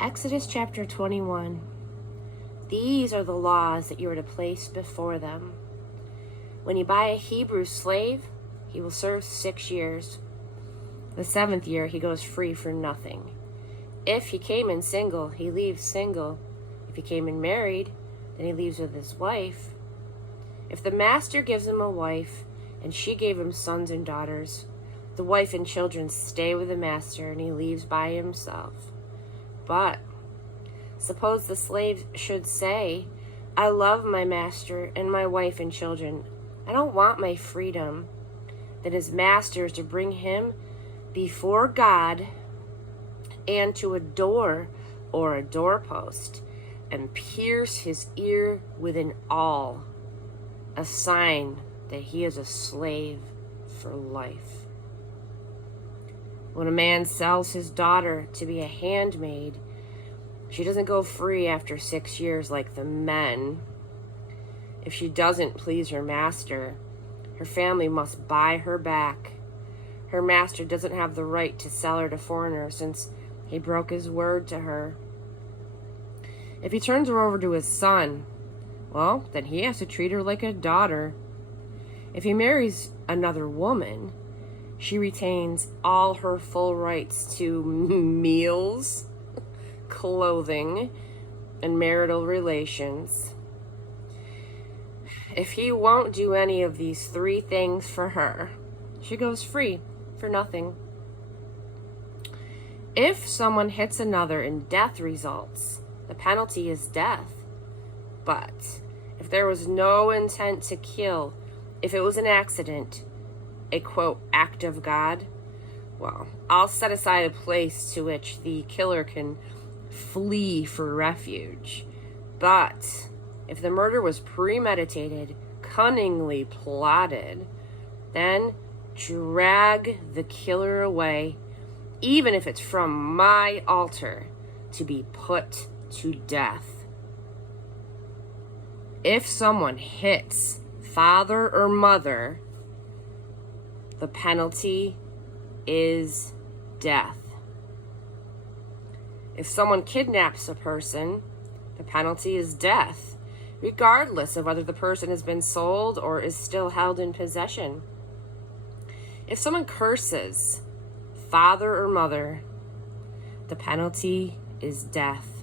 Exodus chapter 21. These are the laws that you are to place before them. When you buy a Hebrew slave, he will serve 6 years. The 7th year, he goes free for nothing. If he came in single, he leaves single. If he came in married, then he leaves with his wife. If the master gives him a wife, and she gave him sons and daughters, the wife and children stay with the master, and he leaves by himself. But suppose the slave should say, I love my master and my wife and children. I don't want my freedom. Then his master is to bring him before God and to a door or a doorpost and pierce his ear with an awl, a sign that he is a slave for life. When a man sells his daughter to be a handmaid, she doesn't go free after 6 years like the men. If she doesn't please her master, her family must buy her back. Her master doesn't have the right to sell her to foreigners since he broke his word to her. If he turns her over to his son, well, then he has to treat her like a daughter. If he marries another woman, she retains all her full rights to meals, clothing, and marital relations. If he won't do any of these 3 things for her, she goes free for nothing. If someone hits another and death results, the penalty is death. But if there was no intent to kill, if it was an accident, a quote, act of God, well, I'll set aside a place to which the killer can flee for refuge. But if the murder was premeditated, cunningly plotted, then drag the killer away, even if it's from my altar, to be put to death. If someone hits father or mother, the penalty is death. If someone kidnaps a person, the penalty is death, regardless of whether the person has been sold or is still held in possession. If someone curses father or mother, the penalty is death.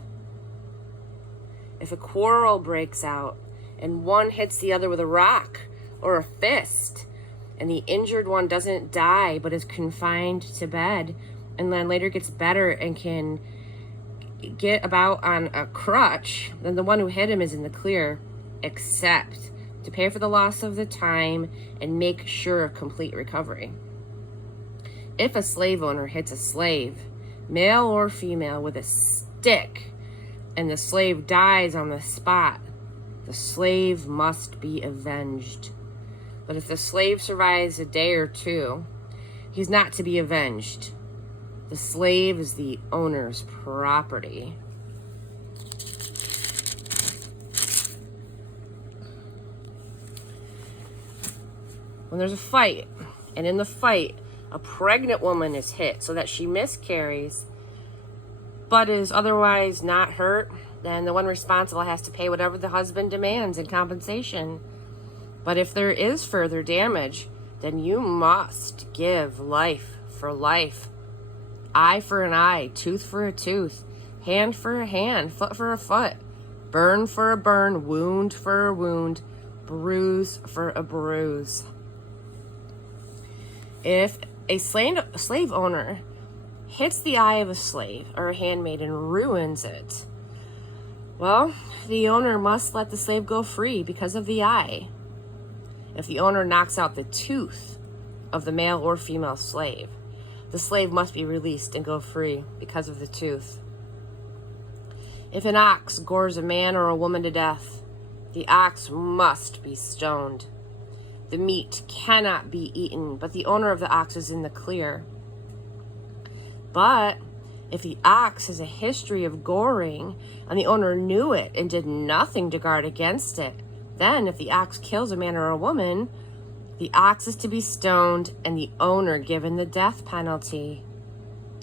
If a quarrel breaks out and one hits the other with a rock or a fist, and the injured one doesn't die but is confined to bed and then later gets better and can get about on a crutch, then the one who hit him is in the clear, except to pay for the loss of the time and make sure of complete recovery. If a slave owner hits a slave, male or female, with a stick, and the slave dies on the spot, the slave must be avenged. But if the slave survives a day or 2, he's not to be avenged. The slave is the owner's property. When there's a fight, and in the fight, a pregnant woman is hit so that she miscarries, but is otherwise not hurt, then the one responsible has to pay whatever the husband demands in compensation. But if there is further damage, then you must give life for life. Eye for an eye, tooth for a tooth, hand for a hand, foot for a foot, burn for a burn, wound for a wound, bruise for a bruise. If a slave owner hits the eye of a slave or a handmaid and ruins it, well, the owner must let the slave go free because of the eye. If the owner knocks out the tooth of the male or female slave, the slave must be released and go free because of the tooth. If an ox gores a man or a woman to death, the ox must be stoned. The meat cannot be eaten, but the owner of the ox is in the clear. But if the ox has a history of goring and the owner knew it and did nothing to guard against it, then if the ox kills a man or a woman, the ox is to be stoned and the owner given the death penalty.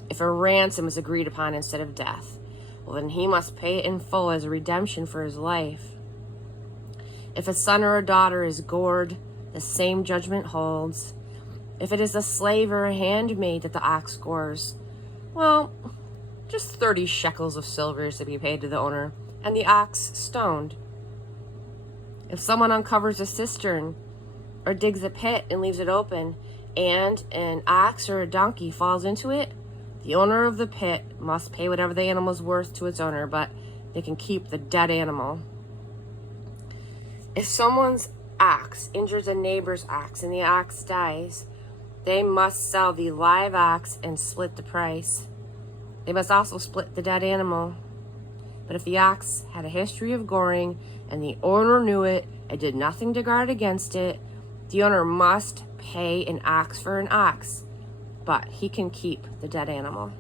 If a ransom is agreed upon instead of death, well, then he must pay it in full as a redemption for his life. If a son or a daughter is gored, the same judgment holds. If it is a slave or a handmaid that the ox gores, well, just 30 shekels of silver is to be paid to the owner, and the ox stoned. If someone uncovers a cistern or digs a pit and leaves it open, and an ox or a donkey falls into it, the owner of the pit must pay whatever the animal is worth to its owner, but they can keep the dead animal. If someone's ox injures a neighbor's ox and the ox dies, they must sell the live ox and split the price. They must also split the dead animal. But if the ox had a history of goring and the owner knew it and did nothing to guard against it, the owner must pay an ox for an ox, but he can keep the dead animal.